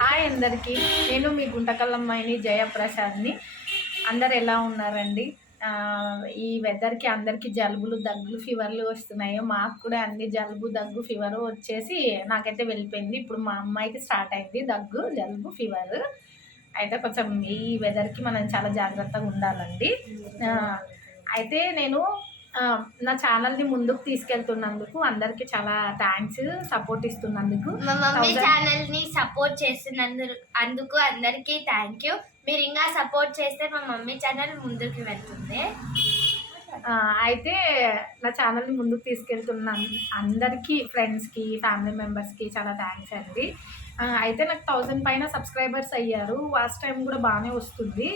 Hi అందరికీ, నేను మీ గుంటకల్లమ్మాయిని జయప్రసాద్ని. అందరు ఎలా ఉన్నారండి? ఈ వెదర్కి అందరికీ జలుబులు, దగ్గులు, ఫీవర్లు వస్తున్నాయి. మాకు కూడా అన్ని జలుబు, దగ్గు, ఫీవర్ వచ్చేసి నాకైతే వెళ్ళిపోయింది. ఇప్పుడు మా అమ్మాయికి స్టార్ట్ అయింది దగ్గు, జలుబు, ఫీవర్. అయితే కొంచెం ఈ వెదర్కి మనం చాలా జాగ్రత్తగా ఉండాలండి. అయితే నేను నా ఛానల్ని ముందుకు తీసుకెళ్తున్నందుకు అందరికి చాలా థ్యాంక్స్. సపోర్ట్ ఇస్తున్నందుకు, మా మమ్మీ ఛానల్ని సపోర్ట్ చేస్తున్నందుకు అందరికీ థ్యాంక్ యూ. మీరు ఇంకా సపోర్ట్ చేస్తే మా మమ్మీ ఛానల్ ముందుకు వెళ్తుంది. అయితే నా ఛానల్ని ముందుకు తీసుకెళ్తున్న అందరికీ, ఫ్రెండ్స్కి, ఫ్యామిలీ మెంబర్స్కి చాలా థ్యాంక్స్ అండి. అయితే నాకు 1000 పైన సబ్స్క్రైబర్స్ అయ్యారు. వాచ్ టైం కూడా బాగానే వస్తుంది.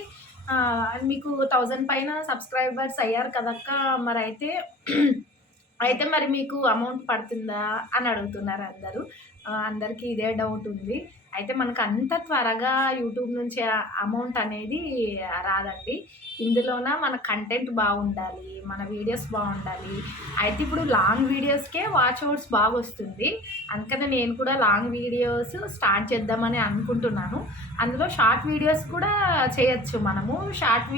మీకు 1000 పైన సబ్స్క్రైబర్స్ అయ్యారు కదక్క, మరి అయితే మరి మీకు అమౌంట్ పడుతుందా అని అడుగుతున్నారు అందరూ. అందరికీ ఇదే డౌట్ ఉంది. అయితే మనకు అంత త్వరగా యూట్యూబ్ నుంచి అమౌంట్ అనేది రాదండి. ఇందులోన మన కంటెంట్ బాగుండాలి, మన వీడియోస్ బాగుండాలి. అయితే ఇప్పుడు లాంగ్ వీడియోస్కే వాచ్ అవర్స్ బాగా వస్తుంది. అందుకని నేను కూడా లాంగ్ వీడియోస్ స్టార్ట్ చేద్దామని అనుకుంటున్నాను. అందులో షార్ట్ వీడియోస్ కూడా చేయొచ్చు మనము. షార్ట్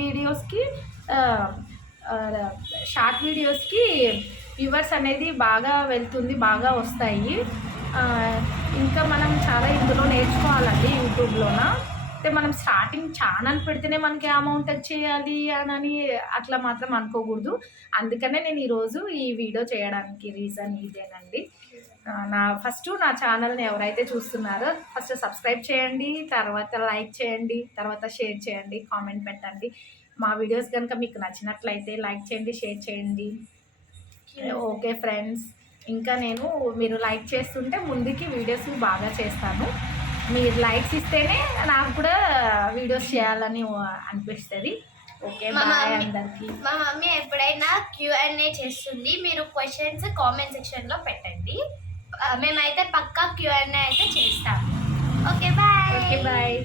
వీడియోస్కి వ్యూవర్స్ అనేది బాగా వెళ్తుంది, బాగా వస్తాయి. ఇంకా మనం చాలా ఇందులో నేర్చుకోవాలండి యూట్యూబ్లోన. అయితే మనం స్టార్టింగ్ ఛానల్ పెడితేనే మనకి అమౌంట్ వచ్చేయాలి అని అట్లా మాత్రం అనుకోకూడదు. అందుకనే నేను ఈరోజు ఈ వీడియో చేయడానికి రీజన్ ఇదేనండి. నా ఛానల్ని ఎవరైతే చూస్తున్నారో ఫస్ట్ సబ్స్క్రైబ్ చేయండి, తర్వాత లైక్ చేయండి, తర్వాత షేర్ చేయండి, కామెంట్ పెట్టండి. మా వీడియోస్ కనుక మీకు నచ్చినట్లయితే లైక్ చేయండి, షేర్ చేయండి. ఓకే ఫ్రెండ్స్, ఇంకా మీరు లైక్ చేస్తుంటే ముందుకి వీడియోస్ బాగా చేస్తాను. మీరు లైక్స్ ఇస్తేనే నాకు కూడా వీడియోస్ చేయాలని అనిపిస్తుంది. ఓకే, బాయ్ అందరికీ. మా మమ్మీ ఎప్పుడైనా Q&A చేస్తుంది, మీరు క్వశ్చన్స్ కామెంట్ సెక్షన్లో పెట్టండి. మేమైతే పక్కా Q&A అయితే చేస్తాము. Okay bye. Okay bye.